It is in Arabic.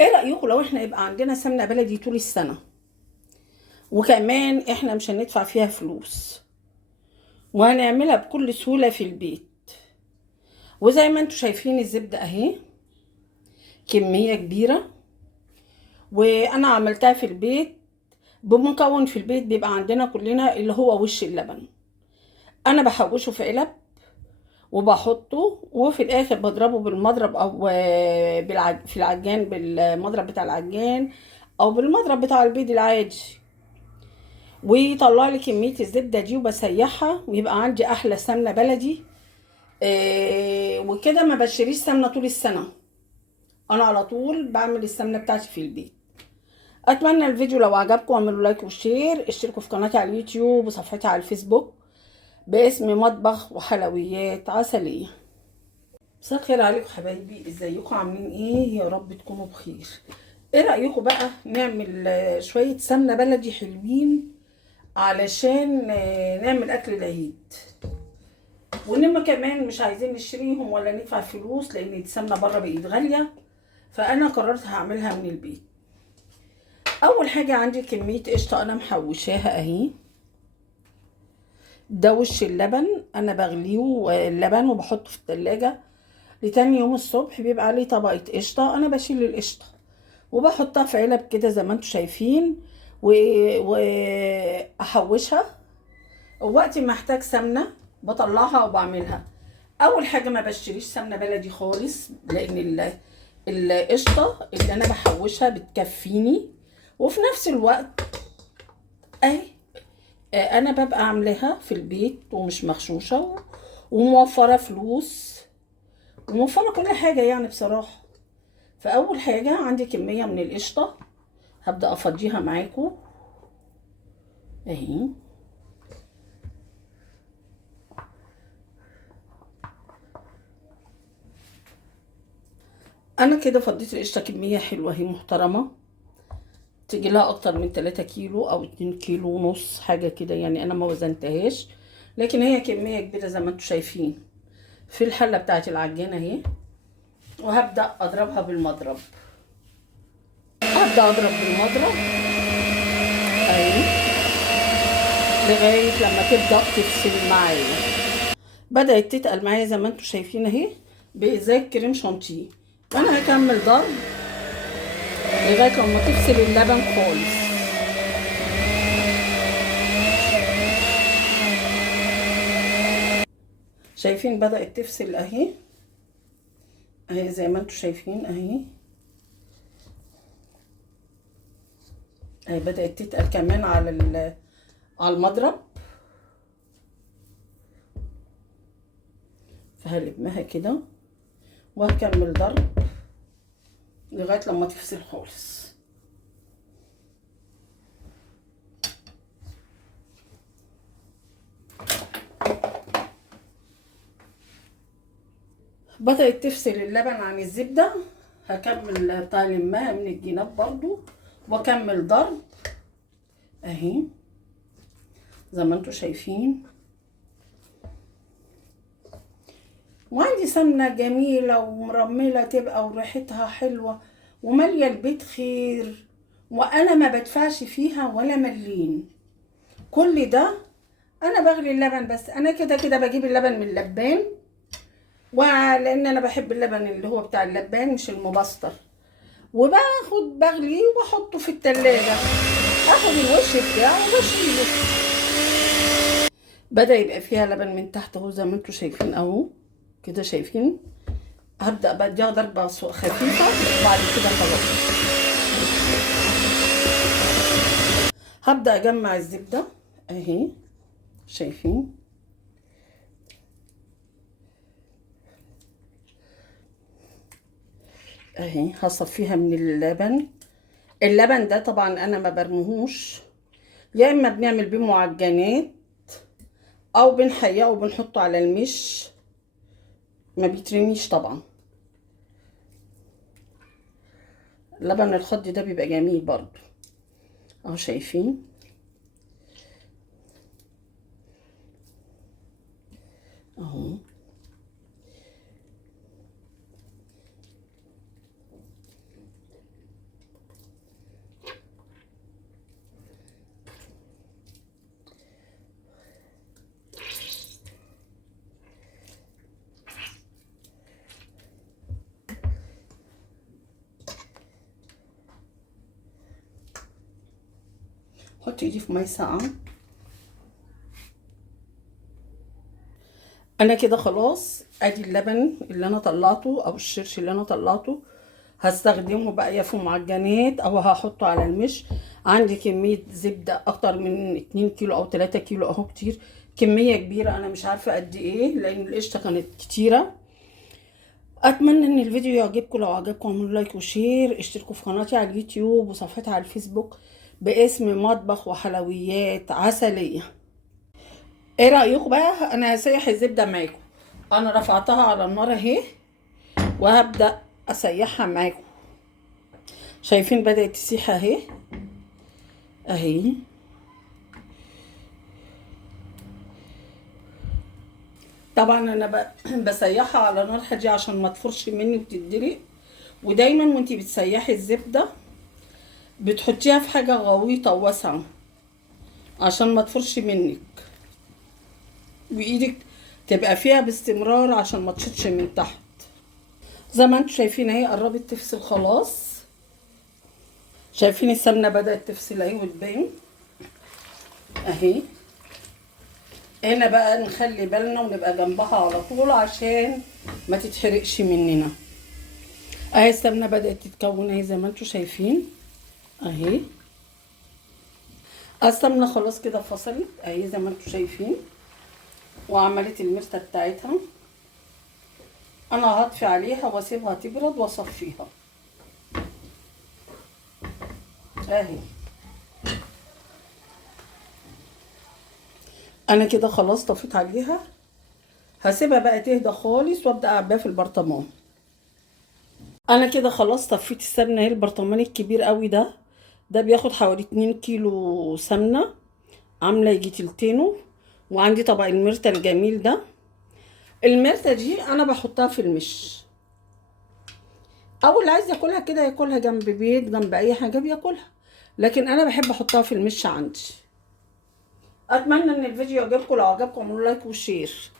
ايه رأيكم لو احنا يبقى عندنا سمنة بلدي طول السنة، وكمان احنا مش هندفع فيها فلوس، وهنعملها بكل سهولة في البيت. وزي ما انتم شايفين الزبدة اهي، كمية كبيرة، وانا عملتها في البيت بمكون في البيت بيبقى عندنا كلنا اللي هو وش اللبن. انا بحوشه في علب وبحطه، وفي الاخر بضربه بالمضرب او في العجان، بالمضرب بتاع العجان او بالمضرب بتاع البيض العادي، ويطلع لي كمية الزبدة دي وبسيحها ويبقى عندي أحلى سمنة بلدي. وكده ما بشتريش سمنة طول السنة، أنا على طول بعمل السمنة بتاعتي في البيت. أتمنى الفيديو لو عجبكم اعملوا لايك وشير، اشتركوا في قناتي على اليوتيوب وصفحتي على الفيسبوك باسم مطبخ وحلويات عسلية. مساء الخير عليكم حبايبي، ازيكم عاملين ايه؟ يا رب تكونوا بخير. ايه رأيكم بقى نعمل شوية سمنة بلدي حلوين علشان نعمل اكل العيد، وانما كمان مش عايزين نشتريهم ولا ندفع فلوس لان السمنه بره بقت غاليه، فانا قررت هعملها من البيت. اول حاجه عندي كميه قشطه انا محوشاها اهي. ده وش اللبن انا بغليه اللبن وبحطه في التلاجة لتاني يوم الصبح، بيبقى عليه طبقه قشطه. انا بشيل القشطه وبحطها في علب كده زي ما انتم شايفين، واحوشها. ووقت ما احتاج سمنه بطلعها وبعملها. اول حاجه ما بشتريش سمنه بلدي خالص، لان القشطه اللي انا بحوشها بتكفيني، وفي نفس الوقت اهي انا ببقى عاملاها في البيت ومش مغشوشه وموفره فلوس وموفره كل حاجه يعني بصراحه. فاول حاجه عندي كميه من القشطه هبدا افضيها معاكم اهي. انا كده فضيت القشطه كميه حلوه اهي محترمه، تيجي لها اكتر من 3 كيلو او 2 كيلو ونص حاجه كده يعني، انا ما وزنتهاش، لكن هي كميه كبيره زي ما انتم شايفين في الحله بتاعت العجينه اهي. وهبدا اضربها بالمضرب، هبدا اضرب بالمضرب اهي لغايه لما تبدا تفصل معايا. بدات تتقل معايا زي ما انتم شايفين اهي، زي الكريم شانتيه. وانا هكمل ضرب لغايه لما تفصل اللبن خالص. شايفين بدات تفصل اهي، اهي زي ما انتم شايفين اهي. اهي بدأت تتقل كمان على المضرب، فهلمها كده وهكمل ضرب لغاية لما تفصل خالص. بدأت تفصل اللبن عن الزبدة، هكمل بتاع لمها من الجناب برضو واكمل ضرب اهي زي ما انتم شايفين. وعندي سمنة جميلة ومرملة تبقى وريحتها حلوة ومالية البيت خير، وانا ما بدفعش فيها ولا ملين. كل ده انا بغلي اللبن بس، انا كده كده بجيب اللبن من اللبان، ولان انا بحب اللبن اللي هو بتاع اللبان مش المبستر، بغليه وبحطه في التلاجة، اخد الوش بتاعه وبشيله. بدأ يبقى فيها لبن من تحت اهو زي ما انتوا شايفين اهو كده، شايفين؟ هبدأ بديها ضربة خفيفة وبعد كده خلاص هبدأ اجمع الزبدة اهي، شايفين؟ اهي هصفيها من اللبن. اللبن ده طبعا انا ما برميهوش، يا اما بنعمل بيه معجنات او بنحياه وبنحطه على المش، ما بيترميش طبعا. لبن الخض ده بيبقى جميل برضو اهو، شايفين؟ اهو حط ايدي في ميه ساقعه. انا كده خلاص، ادي اللبن اللي انا طلعته او الشرش اللي انا طلعته، هستخدمه بقى يا في معجنات او هحطه على المش. عندي كميه زبده اكتر من 2 كيلو او 3 كيلو اهو، كتير، كميه كبيره، انا مش عارفه قد ايه لان القشطه كانت كتيره. اتمنى ان الفيديو يعجبكم، لو عجبكم اعملوا لايك وشير، اشتركوا في قناتي على اليوتيوب وصفحتي على الفيسبوك باسم مطبخ وحلويات عسليه. ايه رايكم بقى؟ انا هسيح الزبده معاكم. انا رفعتها على النار اهي وهبدا اسيحها معاكم. شايفين بدات تسيح اهي اهي. طبعا انا بسيحها على نار هاديه عشان ما تفرش مني وتدلق. ودايما وانتي بتسيحي الزبده بتحطيها في حاجه غويطه وواسعه عشان ما تفرش منك، وايدك تبقى فيها باستمرار عشان ما تشطش من تحت. زي ما انتم شايفين اهي قربت تفصل خلاص. شايفين السمنه بدات تفصل اهي وتبين اهي. هنا بقى نخلي بالنا ونبقى جنبها على طول عشان ما تتحرقش مننا. اهي السمنه بدات تتكون اهي زي ما انتم شايفين اهي. السمنه خلاص كده فصلت اهي زي ما انتم شايفين، وعملت المرته بتاعتها. انا هطفي عليها واسيبها تبرد واصفيها اهي. انا كده خلاص طفيت عليها، هسيبها بقى تهدى خالص وابدا اعبيها في البرطمان. انا كده خلاص طفيت السمنه اهي. البرطمان الكبير قوي ده بياخد حوالي 2 كيلو سمنه، عامله يجي تلتينه. وعندي طبق المرته الجميل ده. المرته دي انا بحطها في المش، او اللي عايز ياكلها كده ياكلها جنب بيت جنب اي حاجه بياكلها، لكن انا بحب احطها في المش عندي. اتمنى ان الفيديو يعجبكم، لو عجبكم اعملوا لايك وشير.